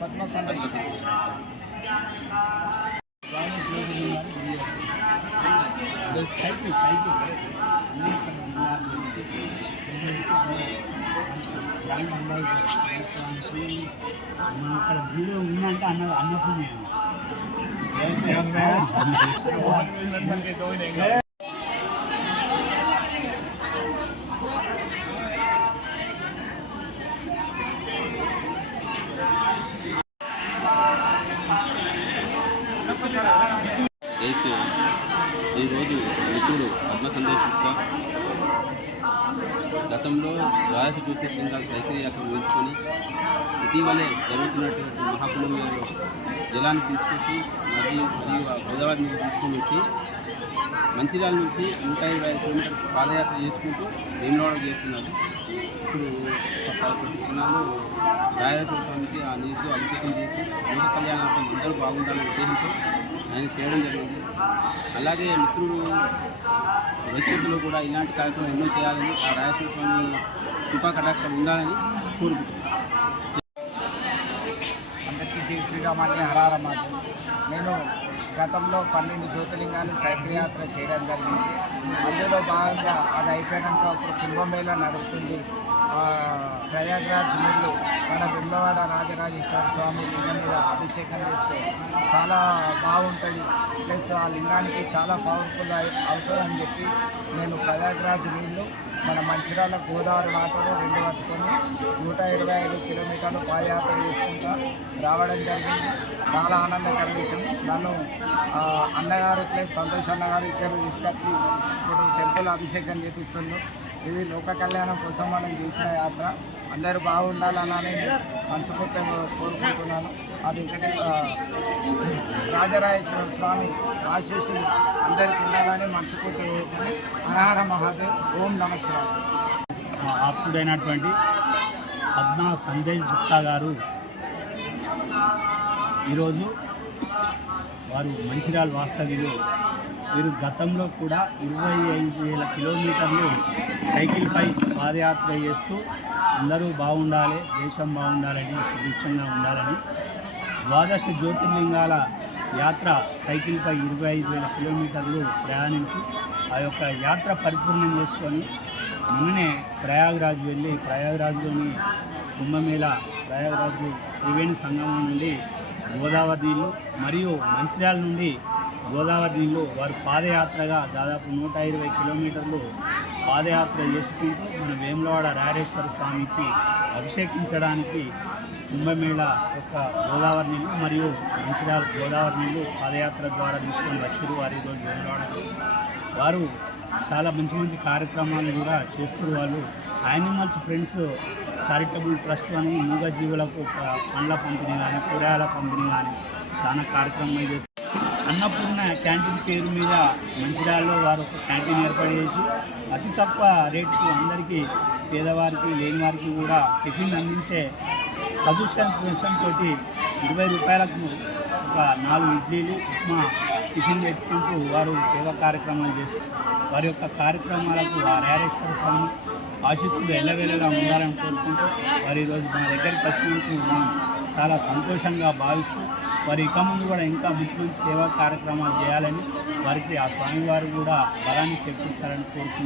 పద్మ సంరక్షణ అక్కడ వీడియో ఉందంటే అన్న అన్నప్పుడు జైసు ఈరోజు మిత్రుడు పద్మ సందేశ్ గతంలో రాయస జ్యోతిర్లింగాల సైకిల్ యాత్ర ఊహించుకొని ఇటీవలే జరుగుతున్నటువంటి మహాకుంభమేళలో జలాన్ని తీసుకొచ్చి నది మరియు ఆ గోదావరి నుంచి తీసుకొని వచ్చి మంచిర్యాల నుంచి నూట ఇరవై ఐదు కిలోమీటర్స్ పాదయాత్ర చేసుకుంటూ వేములవాడ చేస్తున్నారు. ఇప్పుడు కొద్ది రాయలసీమ స్వామికి ఆ నీరు అభిషేకం చేసి లోక కళ్యాణార్థం అందరూ బాగుండాలనే ఉద్దేశంతో ఆయన చేయడం జరిగింది. అలాగే మిత్రులు భవిష్యత్తులో కూడా ఇలాంటి కార్యక్రమం ఎన్నో చేయాలని ఆ రాయలసీమ స్వామి కృపా కటాక్షం ఉండాలని కోరుకుంటున్నాను. అందరికీ జై శ్రీరామాన్ని హరార నేను గతంలో పన్నెండు జ్యోతిర్లింగాలు సైకిల్ చేయడం జరిగింది. అందులో భాగంగా అది అయిపోయాక ఇప్పుడు కుంభమేళ నడుస్తుంది. ప్రయాగ్రాజ్ నీళ్ళు మన బిమ్మవాడ రాజరాజేశ్వర స్వామి లింగం మీద అభిషేకం చేస్తే చాలా బాగుంటుంది. ప్లస్ ఆ లింగానికి చాలా పవర్ఫుల్ అవుతుందని చెప్పి నేను ప్రయాగ్రాజ్ నీళ్ళు మన మంచిర్యాల గోదావరి వాటర్ రెండు పట్టుకొని నూట ఇరవై ఐదు కిలోమీటర్లు పాదయాత్ర చేసుకుంటా రావడం జరిగింది. చాలా ఆనందకర విషయం. నన్ను అన్నగారు ప్లస్ సంతోష్ అన్నగారు ఇద్దరు తీసుకొచ్చి ఇప్పుడు టెంపుల్ అభిషేకం చేపిస్తుండ్రు ఇది లోక కళ్యాణం కోసం మనం చేసిన యాత్ర అందరూ బాగుండాలని మనస్ఫూర్తిగా కోరుకుంటున్నాను. ఆ వెంకట రాజరాజేశ్వర స్వామి ఆశీస్సులు అందరికీ ఉండాలని మనస్ఫూర్తిగా కోరుకుని హరహర మహాదేవ్ ఓం నమస్కారం శివాయ. ఆప్తుడైనటువంటి పద్మా సందేశ్ గుప్తా గారు ఈరోజు వారు మంచిర్యాల వాస్తవ్యులు వీరు గతంలో కూడా ఇరవై ఐదు వేల కిలోమీటర్లు సైకిల్పై పాదయాత్ర చేస్తూ అందరూ బాగుండాలి దేశం బాగుండాలని సుభిక్షంగా ఉండాలని ద్వాదశ జ్యోతిర్లింగాల యాత్ర సైకిల్పై ఇరవై ఐదు వేల కిలోమీటర్లు ప్రయాణించి ఆ యొక్క యాత్ర పరిపూర్ణం చేసుకొని మొన్ననే ప్రయాగరాజ్ వెళ్ళి ప్రయాగరాజ్లోని కుంభమేళ ప్రయాగ్రాజ్ త్రివేణి సంగమం నుండి గోదావరి నీళ్ళు మరియు మంచిర్యాల నుండి గోదావరి నీళ్ళు వారు పాదయాత్రగా దాదాపు నూట ఇరవై కిలోమీటర్లు పాదయాత్ర చేసుకుంటూ మన వేములవాడ రారేశ్వర స్వామికి అభిషేకించడానికి కుంభమేళ యొక్క గోదావరి నీళ్ళు మరియు మంచిర్యాల గోదావరి నీళ్ళు పాదయాత్ర ద్వారా తీసుకొని వచ్చారు. వారి ఈరోజు వేములవాడకు వారు చాలా మంచి మంచి కార్యక్రమాలు కూడా చేస్తారు వాళ్ళు యానిమల్స్ ఫ్రెండ్స్ చారిటబుల్ ట్రస్ట్ అని మూగజీవులకు పండ్ల పంపిణీ కానీ కూరగాయల పంపిణీ కానీ చాలా కార్యక్రమాలు చేస్తారు అన్నపూర్ణ క్యాంటీన్ పేరు మీద మంచిర్యాలలో వారు ఒక క్యాంటీన్ ఏర్పాటు చేసి అతి తక్కువ రేట్స్ అందరికీ పేదవారికి లేని వారికి కూడా టిఫిన్ అందించే సజెషన్ తోటి ఇరవై రూపాయలకు ఒక నాలుగు ఇడ్లీలు ఉప్మా టిఫిన్ పెట్టుకుంటూ వారు సేవా కార్యక్రమాలు చేస్తారు వారి యొక్క కార్యక్రమాలకు ఆ స్వామి ఆశీస్సులు ఎల్లవేళలా ఉండాలని కోరుకుంటూ వారు ఈరోజు మా దగ్గరికి వచ్చినందుకు చాలా సంతోషంగా భావిస్తూ వారి ఇక ముందు కూడా ఇంకా మంచి మంచి సేవా కార్యక్రమాలు చేయాలని వారికి ఆ స్వామివారు కూడా బలాన్ని చేకూర్చాలని కోరుకుంటున్నాను.